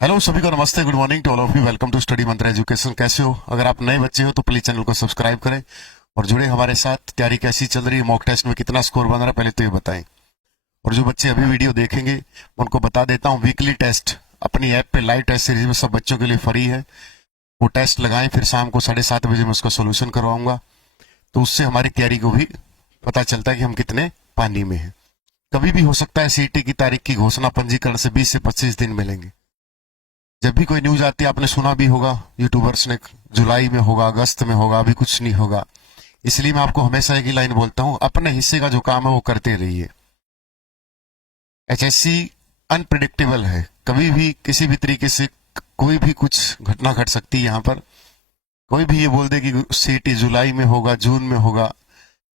Hello सभी को नमस्ते, good morning to all of you. Welcome to Study Mantra Education. कैसे हो? अगर आप नए बच्चे हो तो प्लीज चैनल को सब्सक्राइब करें और जुड़े हमारे साथ। तैयारी कैसी चल रही है? मॉक टेस्ट में कितना स्कोर बन रहा है पहले तो ये बताएं। और जो बच्चे अभी वीडियो देखेंगे उनको बता देता हूँ, वीकली टेस्ट अपनी ऐप पे लाइव टेस्ट सीरीज में सब बच्चों के लिए फ्री है। वो टेस्ट लगाएं, फिर शाम को 7:30 बजे मैं उसका सोल्यूशन करवाऊंगा। तो उससे हमारी तैयारी को भी पता चलता है कि हम कितने पानी में हैं। कभी भी हो सकता है सीईटी की तारीख की घोषणा पंजीकरण से 20 से 25 दिन मिलेंगे। जब भी कोई न्यूज आती है, आपने सुना भी होगा यूट्यूबर्स ने, जुलाई में होगा, अगस्त में होगा, अभी कुछ नहीं होगा। इसलिए मैं आपको हमेशा एक ही लाइन बोलता हूं, अपने हिस्से का जो काम है वो करते रहिए। एचएससी अनप्रिडिक्टेबल है, कभी भी किसी भी तरीके से कोई भी कुछ घटना घट सकती है। यहाँ पर कोई भी ये बोल दे कि सीटी जुलाई में होगा, जून में होगा,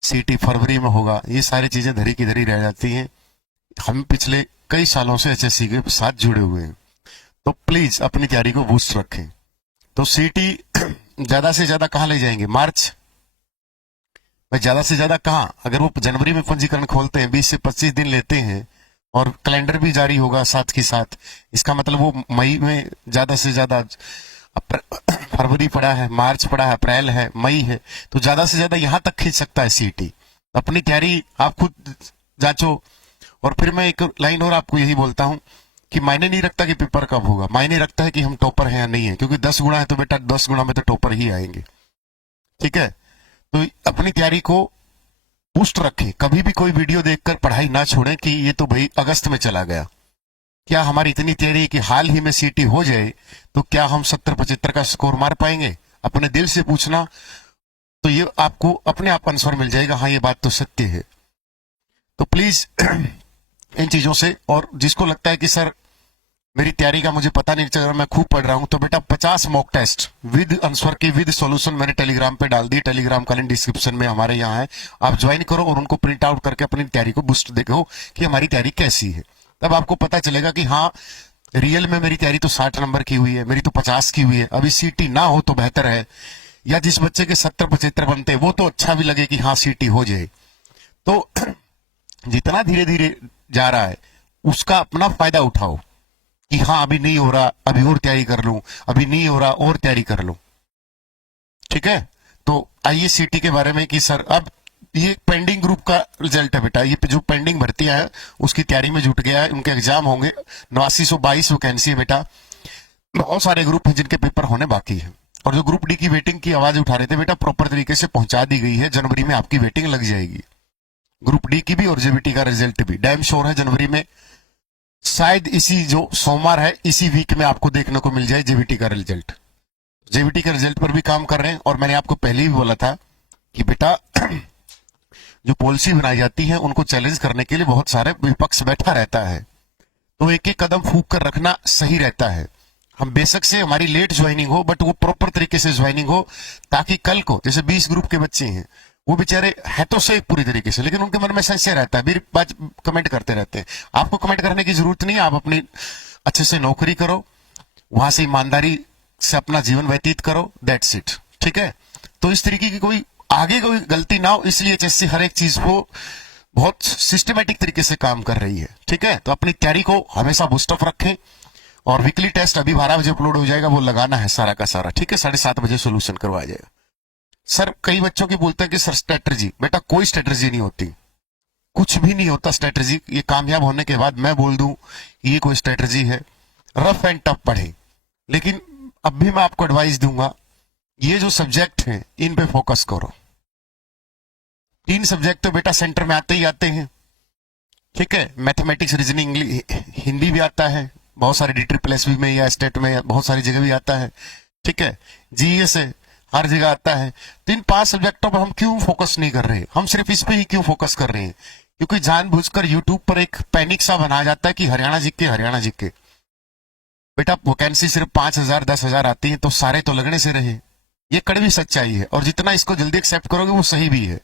सीटी फरवरी में होगा, ये सारी चीजें धरी की धरी रह जाती हैं। हम पिछले कई सालों से एचएससी के साथ जुड़े हुए हैं, तो प्लीज अपनी तैयारी को बूस्ट रखें। तो सीटी ज्यादा से ज्यादा कहां ले जाएंगे? मार्च में ज्यादा से ज्यादा कहां? अगर वो जनवरी में पंजीकरण खोलते हैं, 20 से 25 दिन लेते हैं और कैलेंडर भी जारी होगा साथ के साथ, इसका मतलब वो मई में ज्यादा से ज्यादा, फरवरी पड़ा है, मार्च पड़ा है, अप्रैल है, मई है, तो ज्यादा से ज्यादा यहां तक खींच सकता है सीटी। अपनी तैयारी आप खुद जांचो। और फिर मैं एक लाइन और आपको यही बोलता हूं कि मायने नहीं रखता कि पेपर कब होगा, मायने रखता है कि हम टॉपर हैं या नहीं है। क्योंकि 10 गुना है तो बेटा 10 गुना में तो टॉपर ही आएंगे। ठीक है, तो अपनी तैयारी को बूस्ट रखें। कभी भी कोई वीडियो देखकर पढ़ाई ना छोड़ें कि ये तो भाई अगस्त में चला गया। क्या हमारी इतनी तैयारी है कि हाल ही में सीटी हो जाए तो क्या हम 70-75 का स्कोर मार पाएंगे? अपने दिल से पूछना, तो ये आपको अपने आप आंसर मिल जाएगा, हाँ ये बात तो सत्य है। तो प्लीज इन चीजों से, और जिसको लगता है कि सर मेरी तैयारी का मुझे पता नहीं चल रहा, मैं खूब पढ़ रहा हूं, तो बेटा 50 मॉक टेस्ट विद आंसर की विद सॉल्यूशन मैंने टेलीग्राम पे डाल दी। टेलीग्राम का लिंक डिस्क्रिप्शन में हमारे यहाँ है, आप ज्वाइन करो और उनको प्रिंट आउट करके अपनी तैयारी को बूस्ट देखो कि हमारी तैयारी कैसी है। तब आपको पता चलेगा कि हाँ रियल में मेरी तैयारी तो 60 नंबर की हुई है, मेरी तो 50 की हुई है। अभी सीटी ना हो तो बेहतर है, या जिस बच्चे के 70-75 बनते हैं वो तो अच्छा भी लगे कि हाँ सीटी हो जाए। तो जितना धीरे धीरे जा रहा है उसका अपना फायदा उठाओ कि हाँ अभी नहीं हो रहा, अभी और तैयारी कर लूं, अभी नहीं हो रहा और तैयारी कर लूं। ठीक है, तो आइए सीटी के बारे में कि सर अब ये पेंडिंग ग्रुप का रिजल्ट है बेटा। ये जो पेंडिंग भर्तियां है उसकी तैयारी में जुट गया है, उनके एग्जाम होंगे। 8922 वैकेंसी है बेटा। बहुत सारे ग्रुप हैं जिनके पेपर होने बाकी है। और जो ग्रुप डी की वेटिंग की आवाज उठा रहे थे बेटा, प्रॉपर तरीके से पहुंचा दी गई है। जनवरी में आपकी वेटिंग लग जाएगी, ग्रुप डी की भी और जेबीटी का रिजल्ट भी डैम श्योर है जनवरी में। शायद इसी जो सोमवार है इसी वीक में आपको देखने को मिल जाए जेबीटी का रिजल्ट। जेबीटी के रिजल्ट पर भी काम कर रहे हैं। और मैंने आपको पहले ही बोला था कि बेटा जो पॉलिसी बनाई जाती है उनको चैलेंज करने के लिए बहुत सारे विपक्ष बैठा रहता है, तो एक एक कदम फूक कर रखना सही रहता है। हम बेशक से हमारी लेट ज्वाइनिंग हो, बट वो प्रॉपर तरीके से ज्वाइनिंग हो, ताकि कल को जैसे 20 ग्रुप के बच्चे हैं, वो बेचारे है तो सही पूरी तरीके से, लेकिन उनके मन में संशय रहता है, फिर बात कमेंट करते रहते हैं। आपको कमेंट करने की जरूरत नहीं है, आप अपनी अच्छे से नौकरी करो, वहां से ईमानदारी से अपना जीवन व्यतीत करो, दैट्स इट। ठीक है, तो इस तरीके की कोई आगे कोई गलती ना हो, इसलिए एचएससी हर एक चीज को बहुत सिस्टमेटिक तरीके से काम कर रही है। ठीक है, तो अपनी तैयारी को हमेशा बूस्टअप रखें। और वीकली टेस्ट अभी 12 बजे अपलोड हो जाएगा, वो लगाना है सारा का सारा। ठीक है, 7:30 बजे सोल्यूशन करवाया जाएगा। सर कई बच्चों की बोलते हैं कि सर स्ट्रेटजी, बेटा कोई स्ट्रेटजी नहीं होती, कुछ भी नहीं होता स्ट्रेटजी। ये कामयाब होने के बाद मैं बोल दूं कि ये कोई स्ट्रेटजी है। रफ एंड टफ पढ़े, लेकिन अब भी मैं आपको एडवाइस दूंगा, ये जो सब्जेक्ट हैं इन पे फोकस करो। 3 सब्जेक्ट तो बेटा सेंटर में आते ही आते हैं। ठीक है, मैथमेटिक्स, रीजनिंग, हिंदी भी आता है, बहुत सारे DSSS में या स्टेट में बहुत सारी जगह भी आता है। ठीक है, जीएस है, हर जगह आता है। तो इन 5 सब्जेक्टों पर हम क्यों फोकस नहीं कर रहे? हम सिर्फ इस पे ही क्यों फोकस कर रहे हैं? क्योंकि जानबूझकर यूट्यूब पर एक पैनिक सा बनाया जाता है कि हरियाणा जीके, हरियाणा जीके। बेटा वैकेंसी सिर्फ 5000 10,000 आती है तो सारे तो लगने से रहे, ये कड़वी सच्चाई है। और जितना इसको जल्दी एक्सेप्ट करोगे वो सही भी है।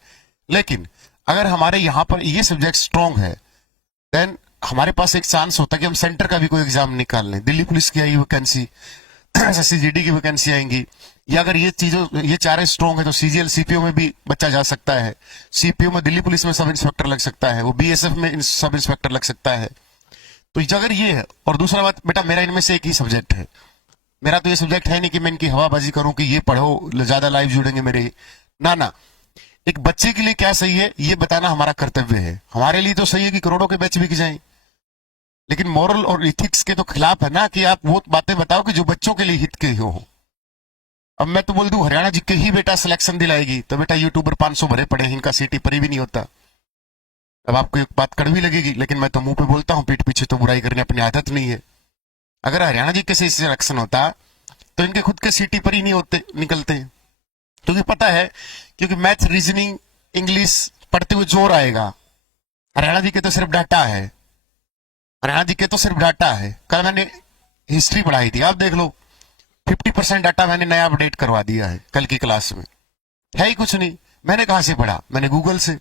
लेकिन अगर हमारे यहाँ पर ये सब्जेक्ट स्ट्रॉन्ग है, देन हमारे पास एक चांस होता है कि हम सेंटर का भी कोई एग्जाम निकाल लें। दिल्ली पुलिस की आई वैकेंसी, SSC-GD की वैकेंसी आएंगी, या अगर ये चारे स्ट्रॉन्ग है तो CGL CPO में भी बच्चा जा सकता है। CPO में दिल्ली पुलिस में सब इंस्पेक्टर लग सकता है, वो BSF में सब इंस्पेक्टर लग सकता है। तो अगर ये है, और दूसरा बात बेटा, मेरा इनमें से एक ही सब्जेक्ट है। मेरा तो ये सब्जेक्ट है नहीं कि मैं इनकी हवाबाजी करूं कि ये पढ़ो ज्यादा लाइव जुड़ेंगे मेरे, ना ना। एक बच्चे के लिए क्या सही है ये बताना हमारा कर्तव्य है। हमारे लिए तो सही है कि करोड़ों के बैच बिक जाएं, लेकिन मॉरल और इथिक्स के तो खिलाफ है ना कि आप वो बातें बताओ कि जो बच्चों के लिए हित के हो। अब मैं तो बोल दूं हरियाणा जी के ही बेटा सिलेक्शन दिलाएगी, तो बेटा यूट्यूबर 500 भरे पड़े हैं, इनका सीटी पर ही भी नहीं होता। अब आपको एक बात कड़वी लगेगी, लेकिन मैं तो मुंह पे बोलता हूं, पीठ पीछे तो बुराई करने अपनी आदत नहीं है। अगर हरियाणा जी के से सिलेक्शन होता तो इनके खुद के सीटी पर ही नहीं होते, निकलते हैं। क्योंकि पता है, क्योंकि मैथ, रीजनिंग, इंग्लिश पढ़ते हुए जोर आएगा। हरियाणा जी के तो सिर्फ डाटा है, हरियाणा जी के तो सिर्फ डाटा है। कल मैंने हिस्ट्री पढ़ाई थी, आप देख लो 50% डाटा मैंने नया अपडेट करवा दिया है कल की क्लास में। है ही कुछ नहीं। मैंने कहां से पढ़ा? मैंने गूगल से,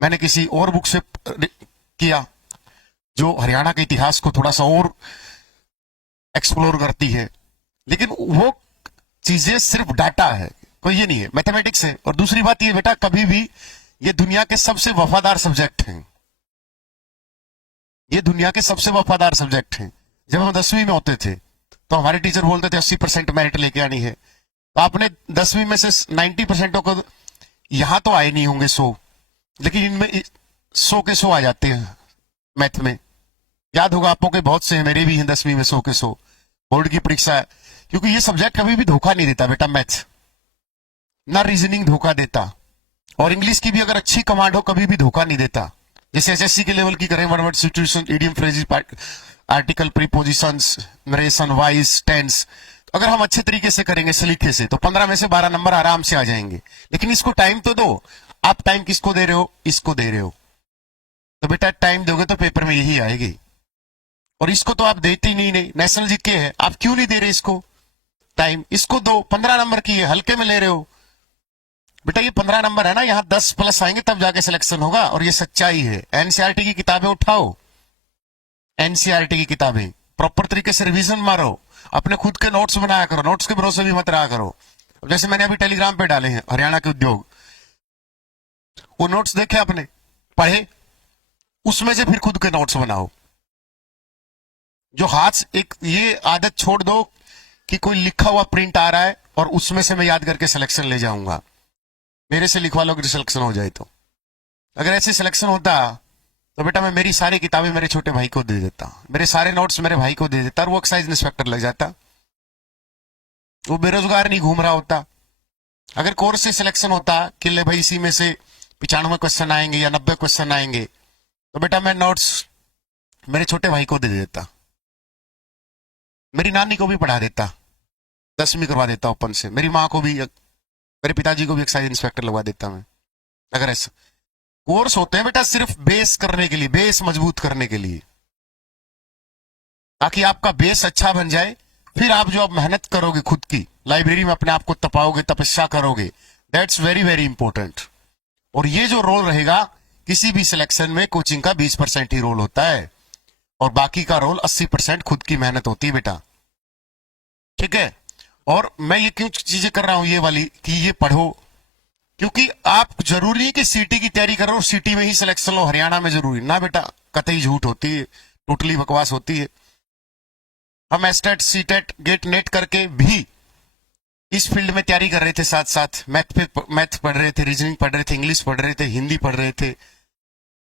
मैंने किसी और बुक से किया जो हरियाणा के इतिहास को थोड़ा सा और एक्सप्लोर करती है। लेकिन वो चीजें सिर्फ डाटा है, कोई ये नहीं है, मैथमेटिक्स है। और दूसरी बात ये बेटा, कभी भी ये दुनिया के सबसे वफादार सब्जेक्ट हैं, ये दुनिया के सबसे वफादार सब्जेक्ट हैं। जब हम 10वीं में होते थे तो हमारे टीचर बोलते थे 80% मेरिट लेके आनी है, तो आपने 10वीं में से 90% को यहां तो आए नहीं होंगे 100, लेकिन इनमें 100 के 100 आ जाते हैं मैथ में। याद होगा आपको के बहुत से, मेरे भी हैं 10वीं में 100 के 100 बोर्ड की परीक्षा है। क्योंकि ये सब्जेक्ट कभी भी धोखा नहीं देता बेटा, मैथ ना रीजनिंग धोखा देता, और इंग्लिश की भी अगर अच्छी कमांड हो कभी भी धोखा नहीं देता। जैसे एसएससी के लेवल की करें, one word situation, idiom, phrases, article, prepositions, narration, voice, tense, अगर हम अच्छे तरीके से करेंगे सलीके से तो 15 में से 12 नंबर आराम से आ जाएंगे। लेकिन इसको टाइम तो दो। आप टाइम किसको दे रहे हो? इसको दे रहे हो, तो बेटा टाइम दोगे तो पेपर में यही आएगी। और इसको तो आप देते ही नहीं, नेशनल जीके है, आप क्यों नहीं दे रहे इसको टाइम? इसको दो, 15 नंबर की है, हल्के में ले रहे हो बेटा। ये 15 नंबर है ना, यहाँ 10 प्लस आएंगे तब जाके सिलेक्शन होगा, और ये सच्चाई है। एनसीईआरटी की किताबें उठाओ, एनसीईआरटी की किताबें प्रॉपर तरीके से रिवीजन मारो, अपने खुद के नोट्स बनाया करो, नोट्स के भरोसे भी मत रहा करो। जैसे मैंने अभी टेलीग्राम पे डाले हैं हरियाणा के उद्योग, वो नोट्स देखे आपने, पढ़े, उसमें से फिर खुद के नोट्स बनाओ। जो हाथ, एक ये आदत छोड़ दो कि कोई लिखा हुआ प्रिंट आ रहा है और उसमें से मैं याद करके सिलेक्शन ले जाऊंगा। मेरे से लिखवा लो कि सिलेक्शन हो जाए तो। अगर ऐसे सिलेक्शन होता तो बेटा मैं मेरी सारी किताबें मेरे छोटे भाई को दे देता, मेरे सारे नोट्स मेरे भाई को दे देता, और वो एक्साइज इंस्पेक्टर लग जाता, वो बेरोजगार नहीं घूम रहा होता। अगर कोर्स से सिलेक्शन होता कि ले भाई इसी में से 95 क्वेश्चन आएंगे या 90 क्वेश्चन आएंगे, तो बेटा मैं नोट्स मेरे छोटे भाई को दे देता, मेरी नानी को भी पढ़ा देता, 10वीं करवा देता ओपन से, मेरी माँ को भी, मेरे पिताजी को भी एक्साइज इंस्पेक्टर लगवा देता मैं। अगर ऐसा कोर्स होते हैं बेटा सिर्फ बेस करने के लिए, बेस मजबूत करने के लिए, ताकि आपका बेस अच्छा बन जाए। फिर आप जो अब मेहनत करोगे खुद की, लाइब्रेरी में अपने आप को तपाओगे, तपस्या करोगे, दैट्स वेरी वेरी इंपॉर्टेंट। और ये जो रोल रहेगा किसी भी सिलेक्शन में, कोचिंग का 20% ही रोल होता है, और बाकी का रोल 80% खुद की मेहनत होती है बेटा, ठीक है। और मैं ये क्यों चीजें कर रहा हूं ये वाली कि ये पढ़ो, क्योंकि आप जरूरी है कि सीटी की तैयारी करो, सीटी में ही सिलेक्शन लो, हरियाणा में जरूरी ना बेटा, कतई झूठ होती है, टोटली बकवास होती है। हम एस्टेट, सीटेट, गेट, नेट करके भी इस फील्ड में तैयारी कर रहे थे, साथ साथ मैथ पढ़ रहे थे, रीजनिंग पढ़ रहे थे, इंग्लिश पढ़ रहे थे, हिंदी पढ़ रहे थे,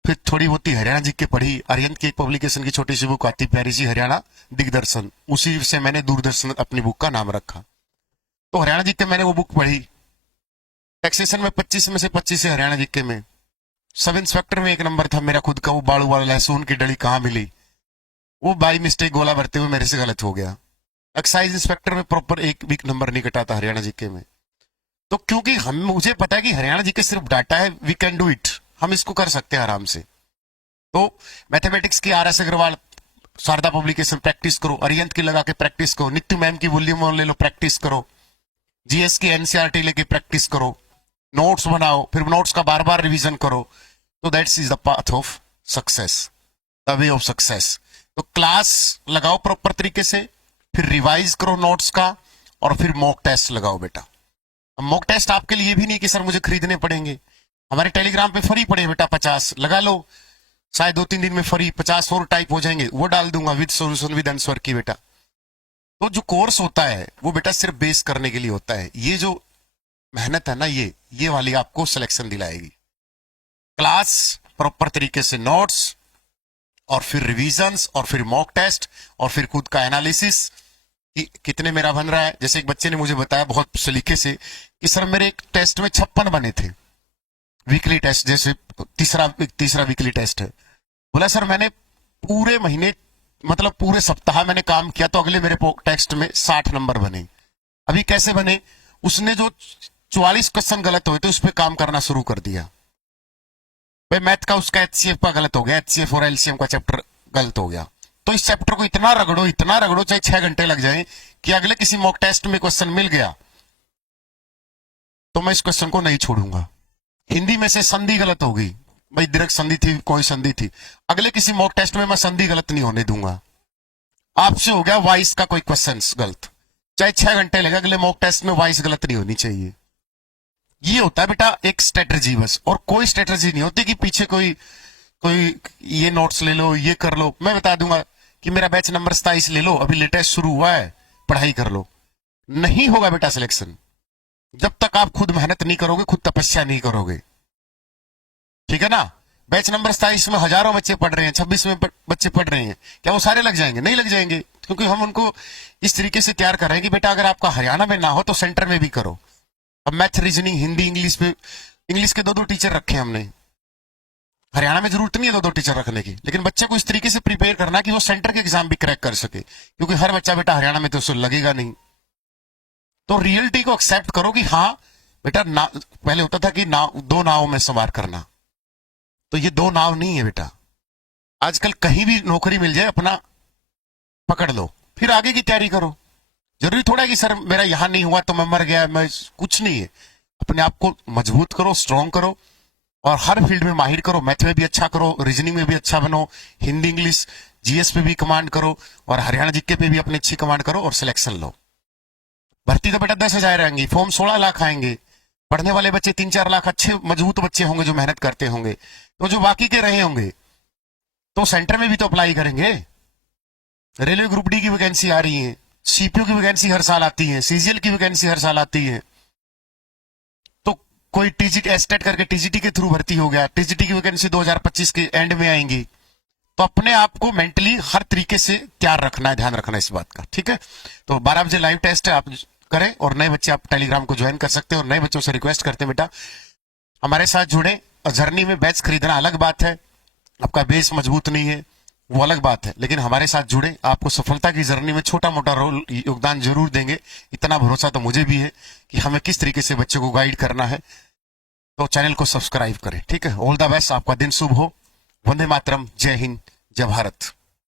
फिर थोड़ी बहुत ही हरियाणा जी के पढ़ी। अरिहंत की एक पब्लिकेशन की छोटी सी बुक आती, प्यारी सी, हरियाणा दिग्दर्शन, उसी से मैंने दूरदर्शन अपनी बुक का नाम रखा। तो हरियाणा जी के मैंने वो बुक पढ़ी। टैक्सेशन में 25 में से 25 है हरियाणा जी के में। सब इंस्पेक्टर में 1 नंबर था मेरा खुद का, वो बाड़ू वाला लहसुन की डली कहाँ मिली, वो बाई मिस्टेक गोला भरते हुए मेरे से गलत हो गया। एक्साइज इंस्पेक्टर में प्रॉपर 1 भी नंबर नहीं कटा था हरियाणा जी के में। तो क्योंकि मुझे पता है कि हरियाणा जी के सिर्फ डाटा है, वी कैन डू इट, हम इसको कर सकते हैं आराम से। तो मैथमेटिक्स की RS Agarwal, Sharda publication practice करो, अरिहंत की लगा के प्रैक्टिस करो, नित्य मैम की वॉल्यूम ले लो प्रैक्टिस करो, जीएस की एनसीईआरटी लेके प्रैक्टिस करो, नोट्स बनाओ, फिर नोट्स का बार बार रिवीजन करो। तो that's is the path of success, the way of success. तो क्लास लगाओ प्रॉपर तरीके से, फिर रिवाइज करो नोट्स का, और फिर मॉक टेस्ट लगाओ बेटा। मॉक टेस्ट आपके लिए भी नहीं कि सर मुझे खरीदने पड़ेंगे, हमारे टेलीग्राम पे फ्री पड़े बेटा, 50 लगा लो। शायद 2-3 दिन में फ्री 50 और टाइप हो जाएंगे, वो डाल दूंगा विद सॉल्यूशन विद आंसर की बेटा। तो जो कोर्स होता है वो बेटा सिर्फ बेस करने के लिए होता है। ये जो मेहनत है ना, ये वाली आपको सिलेक्शन दिलाएगी। क्लास प्रॉपर तरीके से नोट्स, और फिर रिवीजन्स, और फिर मॉक टेस्ट, और फिर खुद का एनालिसिस कि कितने मेरा बन रहा है। जैसे एक बच्चे ने मुझे बताया बहुत सलीके से कि सर मेरे एक टेस्ट में 56 बने थे, वीकली टेस्ट, जैसे तीसरा वीकली टेस्ट है। बोला सर मैंने पूरे महीने मतलब पूरे सप्ताह मैंने काम किया तो अगले मेरे टेस्ट में 60 नंबर बने। अभी कैसे बने? उसने जो 44 क्वेश्चन गलत हुए थे उस पर काम करना शुरू कर दिया। भाई मैथ का उसका एचसीएफ का गलत हो गया, एचसीएफ और एलसीएम का चैप्टर गलत हो गया, तो इस चैप्टर को इतना रगड़ो चाहे 6 घंटे लग जाए कि अगले किसी मॉक टेस्ट में क्वेश्चन मिल गया तो मैं इस क्वेश्चन को नहीं छोड़ूंगा। हिंदी में से संधि गलत हो गई, भाई दीर्घ संधि थी, कोई संधि थी, अगले किसी मॉक टेस्ट में मैं संधि गलत नहीं होने दूंगा। आपसे हो गया वाइस का कोई क्वेश्चन गलत, चाहे 6 घंटे लगे, अगले मॉक टेस्ट में वाइस गलत नहीं होनी चाहिए। ये होता है बेटा एक स्ट्रेटजी बस, और कोई स्ट्रेटजी नहीं होती कि पीछे कोई ये नोट्स ले लो, ये कर लो। मैं बता दूंगा कि मेरा बैच नंबर 27 ले लो, अभी लेटेस्ट शुरू हुआ है, पढ़ाई कर लो। नहीं होगा बेटा सिलेक्शन जब तक आप खुद मेहनत नहीं करोगे, खुद तपस्या नहीं करोगे, ठीक है ना। बैच नंबर 27 में हजारों बच्चे पढ़ रहे हैं, 26 में बच्चे पढ़ रहे हैं, क्या वो सारे लग जाएंगे? नहीं लग जाएंगे, क्योंकि हम उनको इस तरीके से तैयार कर रहे हैं कि बेटा अगर आपका हरियाणा में ना हो तो सेंटर में भी करो। अब मैथ, रीजनिंग, हिंदी, इंग्लिश पे इंग्लिश के 2-2 टीचर रखे हमने। हरियाणा में जरूरत नहीं है 2-2 टीचर रखने की, लेकिन बच्चे को इस तरीके से प्रिपेयर करना कि वो सेंटर के एग्जाम भी क्रैक कर सके, क्योंकि हर बच्चा बेटा हरियाणा में तो उसे लगेगा नहीं। तो रियलिटी को एक्सेप्ट करो कि हाँ बेटा ना, पहले होता था कि दो नाव में सवार करना, तो ये 2 नाव नहीं है बेटा। आजकल कहीं भी नौकरी मिल जाए अपना पकड़ लो, फिर आगे की तैयारी करो। जरूरी थोड़ा है कि सर मेरा यहां नहीं हुआ तो मैं मर गया, मैं कुछ नहीं है। अपने आप को मजबूत करो, स्ट्रांग करो, और हर फील्ड में माहिर करो। मैथ में भी अच्छा करो, रीजनिंग में भी अच्छा बनो, हिंदी इंग्लिश जीएस पे भी कमांड करो, और हरियाणा जीके पे भी अपनी अच्छी कमांड करो, और सिलेक्शन लो। भर्ती तो बेटा 10,000 आएंगी, फॉर्म 16 लाख आएंगे, पढ़ने वाले बच्चे 3-4 लाख अच्छे मजबूत बच्चे होंगे जो मेहनत करते होंगे, तो जो बाकी के रहे होंगे तो सेंटर में भी तो अप्लाई करेंगे। रेलवे ग्रुप डी की वैकेंसी आ रही है, सीपीयू की वैकेंसी हर साल आती है, सीजीएल की वैकेंसी हर साल आती है। तो कोई टीजीटी एस्टेट करके टीजीटी के थ्रू भर्ती हो गया, टीजीटी की वैकेंसी 2025 के एंड में आएंगी। तो अपने आप को मेंटली हर तरीके से तैयार रखना है, ध्यान रखना है इस बात का, ठीक है। तो 12 बजे लाइव टेस्ट है, आप करें, और नए बच्चे आप टेलीग्राम को ज्वाइन कर सकते हैं। और नए बच्चों से रिक्वेस्ट करते हैं बेटा हमारे साथ जुड़े। जर्नी में बैच खरीदना अलग बात है, आपका बेस मजबूत नहीं है वो अलग बात है, लेकिन हमारे साथ जुड़े, आपको सफलता की जर्नी में छोटा मोटा रोल योगदान जरूर देंगे। इतना भरोसा तो मुझे भी है कि हमें किस तरीके से बच्चों को गाइड करना है। तो चैनल को सब्सक्राइब करें, ठीक है। ऑल द बेस्ट, आपका दिन शुभ हो। वंदे मातरम, जय हिंद, जय भारत।